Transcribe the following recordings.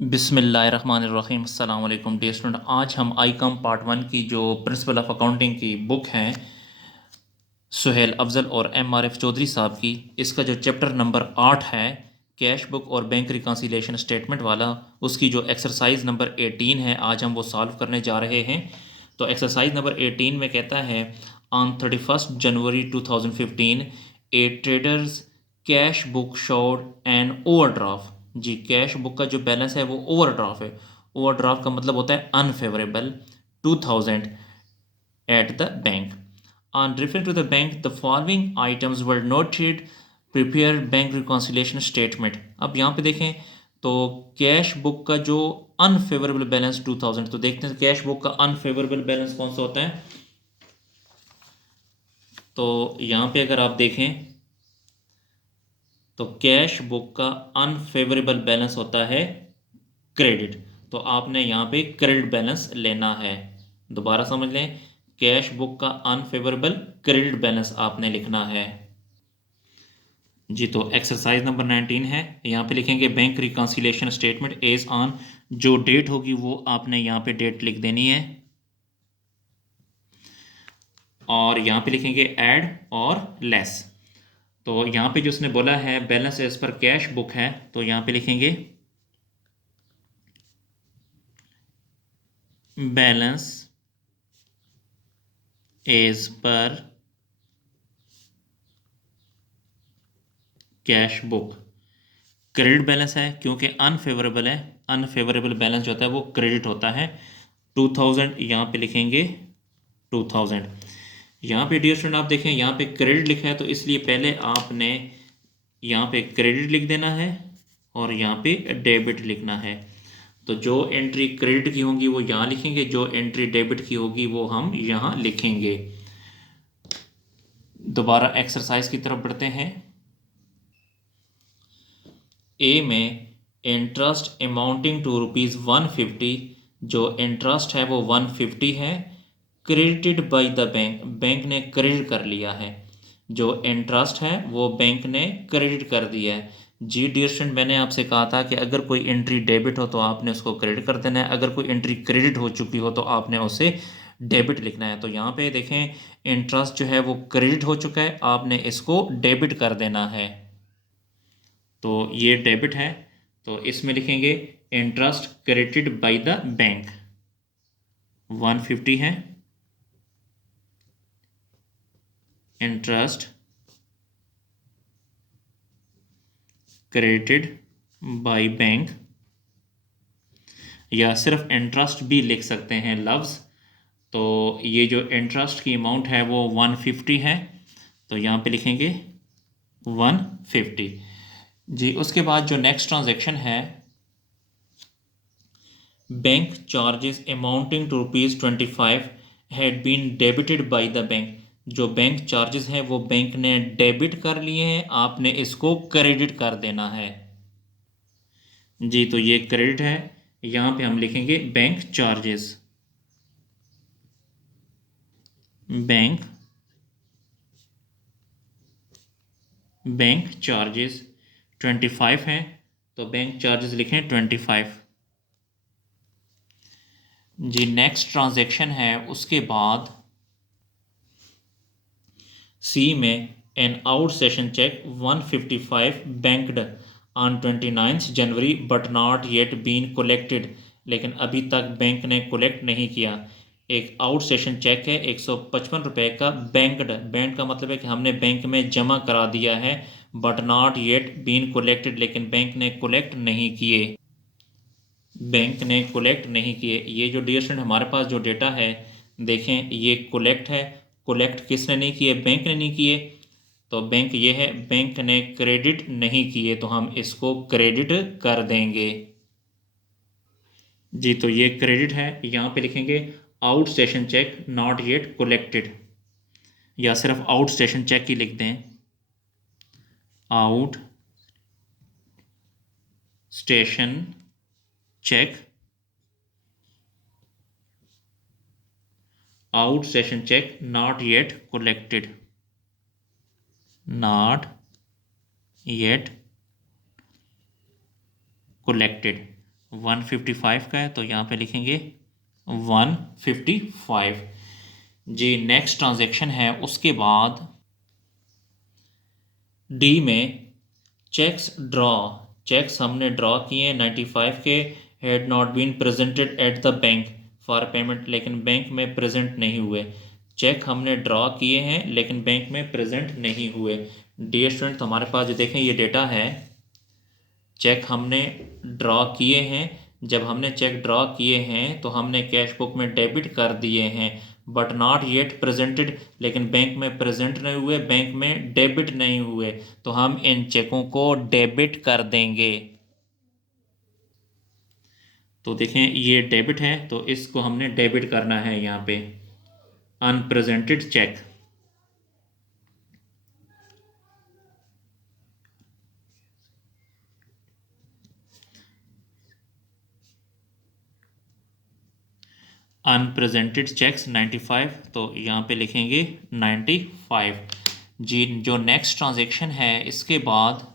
बिस्मिल्लाहिर्रहमानिर्रहीम अस्सलाम वालेकुम डियर स्टूडेंट। आज हम आईकॉम पार्ट 1 की जो प्रिंसिपल ऑफ अकाउंटिंग की बुक है सुहेल अफजल और MRF चौधरी साहब की, इसका जो चैप्टर नंबर 8 है कैश बुक और बैंक रिकॉन्सिलिएशन स्टेटमेंट वाला, उसकी जो एक्सरसाइज नंबर 18 है आज हम वो सॉल्व करने जा रहे हैं। तो एक्सरसाइज नंबर 18 में कहता है on 31 January 2015 A traders cash book showed an overdraft. जी, कैश बुक का जो बैलेंस है वो ओवरड्राफ्ट है। ओवरड्राफ्ट का मतलब होता है unfavourable 2000 at the bank. On referring to the bank, the following items were noted. Prepare bank reconciliation statement. अब यहाँ पे देखें तो कैश बुक का जो अनफेवरेबल बैलेंस 2000, तो देखते हैं कैश बुक का अनफेवरेबल बैलेंस कौन सा होता है। तो यहाँ पे अगर आप देखें तो कैश बुक का अनफेवरेबल बैलेंस होता है क्रेडिट। तो आपने यहाँ पे क्रेडिट बैलेंस लेना है। दोबारा समझ लें, कैश बुक का अनफेवरेबल क्रेडिट बैलेंस आपने लिखना है। जी, तो एक्सरसाइज नंबर 19 है, यहाँ पे लिखेंगे bank reconciliation statement as on. जो डेट होगी वो आपने यहाँ पे डेट लिख देनी है और यहाँ पे लिखेंगे ऐड और लेस। तो यहाँ पे जो उसने बोला है balance as per cash book है, तो यहाँ पे लिखेंगे balance as per cash book. Credit balance है क्योंकि अनफेवरेबल है, अनफेवरेबल बैलेंस जो होता है वो क्रेडिट होता है। 2000 यहाँ पे लिखेंगे 2000। यहाँ पे डियर स्टूडेंट आप देखें यहाँ पे क्रेडिट लिखा है, तो इसलिए पहले आपने यहाँ पे क्रेडिट लिख देना है और यहाँ पे डेबिट लिखना है। तो जो एंट्री क्रेडिट की होगी वो यहाँ लिखेंगे, जो एंट्री डेबिट की होगी वो हम यहाँ लिखेंगे। दोबारा एक्सरसाइज की तरफ बढ़ते हैं। ए में इंटरेस्ट अमाउंटिंग टू ₹150, जो इंटरेस्ट है वो 150 है, credited bye the bank, bank ने क्रेडिट कर लिया है। जो इंटरेस्ट है वो बैंक ने क्रेडिट कर दिया है। जी डियर स्टूडेंट, मैंने आपसे कहा था कि अगर कोई एंट्री डेबिट हो तो आपने उसको क्रेडिट कर देना है, अगर कोई एंट्री क्रेडिट हो चुकी हो तो आपने उसे डेबिट लिखना है। तो यहाँ पे देखें इंटरेस्ट जो है वो क्रेडिट हो चुका है, आपने इसको डेबिट कर देना है। तो ये डेबिट है, तो इसमें लिखेंगे interest credited bye the bank 150 है, इंटरेस्ट क्रेडिटेड बाय बैंक, या सिर्फ इंटरेस्ट भी लिख सकते हैं लफ्ज़। तो ये जो इंटरेस्ट की अमाउंट है वो 150 है, तो यहाँ पे लिखेंगे 150। जी, उसके बाद जो नेक्स्ट ट्रांजैक्शन है bank charges amounting to ₹25 had been debited by the bank. जो बैंक चार्जेस हैं वो बैंक ने डेबिट कर लिए हैं, आपने इसको क्रेडिट कर देना है। जी, तो ये क्रेडिट है, यहाँ पे हम लिखेंगे bank charges. Bank bank charges 25 हैं, तो बैंक चार्जेस लिखें 25। जी, नेक्स्ट ट्रांजैक्शन है उसके बाद सी में an outstation cheque 155 banked on 29 January but not yet been collected, लेकिन अभी तक बैंक ने कोलेक्ट नहीं किया। एक आउट सेशन चेक है 155 रुपये का, बैंक्ड, बैंक का मतलब है कि हमने बैंक में जमा करा दिया है, but not yet been collected, लेकिन बैंक ने कोलेक्ट नहीं किए, बैंक ने कोलेक्ट नहीं किए। ये जो डियर स्टूडेंट हमारे पास जो डेटा है देखें, ये कोलेक्ट है, कोलेक्ट किसने नहीं किए, बैंक ने नहीं किए। तो बैंक ये है, बैंक ने क्रेडिट नहीं किए, तो हम इसको क्रेडिट कर देंगे। जी, तो ये क्रेडिट है, यहाँ पे लिखेंगे outstation cheque not yet collected, या सिर्फ आउट स्टेशन चेक ही लिख दें, outstation cheque, outstation cheque not yet collected, not yet collected. 155 का है, तो यहाँ पे लिखेंगे 155। जी नेक्स्ट ट्रांजैक्शन है उसके बाद डी में चेक्स ड्रॉ। चेक्स हमने ड्रॉ किए 95 के, had not been presented at the bank for payment, लेकिन बैंक में प्रेजेंट नहीं हुए। चेक हमने ड्रॉ किए हैं लेकिन बैंक में प्रेजेंट नहीं हुए। डियर स्टूडेंट, तो हमारे पास जो देखें ये डेटा है, चेक हमने ड्रॉ किए हैं। जब हमने चेक ड्रॉ किए हैं तो हमने कैश बुक में डेबिट कर दिए हैं, बट नॉट येट प्रेजेंटेड, लेकिन बैंक में प्रेजेंट नहीं हुए, बैंक में डेबिट नहीं हुए, तो हम इन चेकों को डेबिट कर देंगे। तो देखें ये डेबिट है तो इसको हमने डेबिट करना है यहाँ पे, अनप्रेजेंटेड चेक। अनप्रेजेंटेड चेक्स 95, तो यहाँ पे लिखेंगे 95। जी जो नेक्स्ट ट्रांजैक्शन है इसके बाद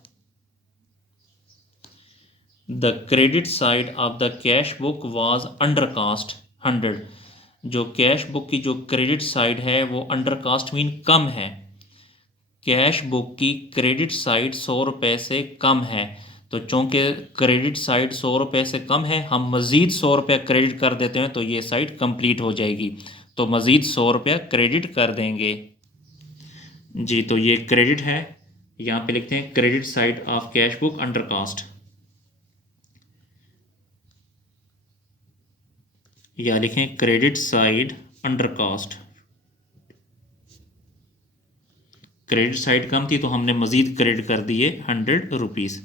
the credit side of the cash book was undercast 100। जो कैश बुक की जो क्रेडिट साइड है वो अंडरकास्ट मीन कम है। कैश बुक की क्रेडिट साइड 100 रुपये से कम है, तो चूँकि क्रेडिट साइड 100 रुपये से कम है, हम मज़ीद 100 रुपये क्रेडिट कर देते हैं तो ये साइड कंप्लीट हो जाएगी, तो मज़ीद 100 रुपये क्रेडिट कर देंगे। जी तो ये क्रेडिट है, यहाँ पे लिखते हैं credit side of cash book undercast, या लिखें credit side undercast. Credit side कम थी तो हमने मज़ीद क्रेडिट कर दिए 100 रुपीज़।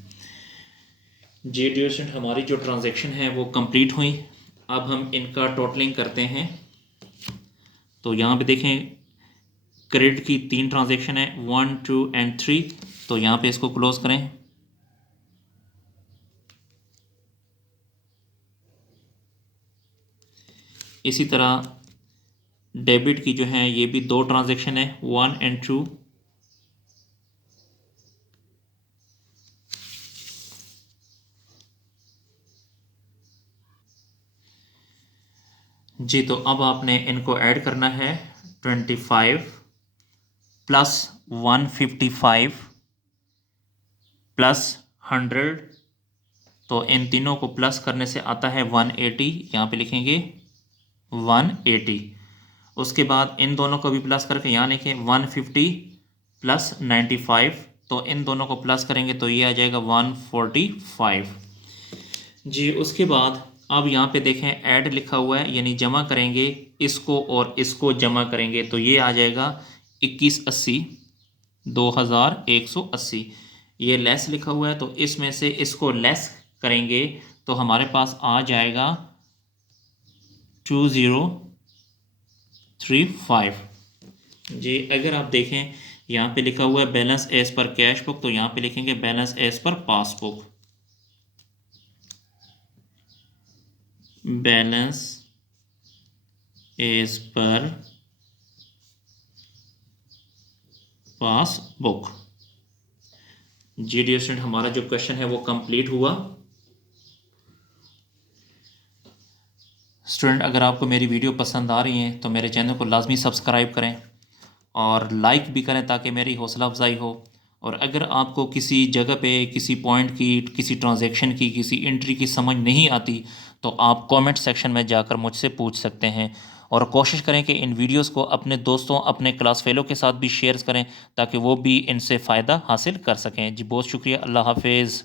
जी डियर स्टूडेंट, हमारी जो ट्रांजैक्शन है वो कंप्लीट हुई। अब हम इनका टोटलिंग करते हैं। तो यहाँ पे देखें क्रेडिट की 3 ट्रांजैक्शन है, 1 2 एंड 3, तो यहाँ पे इसको क्लोज करें। इसी तरह डेबिट की जो है ये भी 2 ट्रांजैक्शन है, 1 एंड 2। जी तो अब आपने इनको ऐड करना है, 25 प्लस 155 प्लस 100, तो इन तीनों को प्लस करने से आता है 180, यहाँ पे लिखेंगे 180। उसके बाद इन दोनों को भी प्लस करके यहाँ लिखें 150 प्लस 95, तो इन दोनों को प्लस करेंगे तो ये आ जाएगा 145। जी उसके बाद अब यहाँ पे देखें ऐड लिखा हुआ है, यानी जमा करेंगे इसको और इसको जमा करेंगे तो ये आ जाएगा 2180 2180। ये लेस लिखा हुआ है तो इसमें से इसको लेस करेंगे तो हमारे पास आ जाएगा 2035। जी अगर आप देखें यहाँ पे लिखा हुआ है balance as per cash book, तो यहाँ पे लिखेंगे balance as per passbook, balance as per passbook. जी डियर स्टूडेंट, हमारा जो क्वेश्चन है वो कंप्लीट हुआ। स्टूडेंट अगर आपको मेरी वीडियो पसंद आ रही है तो मेरे चैनल को लाजमी सब्सक्राइब करें और लाइक भी करें ताकि मेरी हौसला अफजाई हो। और अगर आपको किसी जगह पे किसी पॉइंट की, किसी ट्रांजैक्शन की, किसी एंट्री की समझ नहीं आती तो आप कमेंट सेक्शन में जाकर मुझसे पूछ सकते हैं। और कोशिश करें कि इन वीडियोस को अपने दोस्तों, अपने क्लास फेलो के साथ भी शेयर करें ताकि वो भी इनसे फ़ायदा हासिल कर सकें। जी बहुत शुक्रिया, अल्लाह हाफिज़।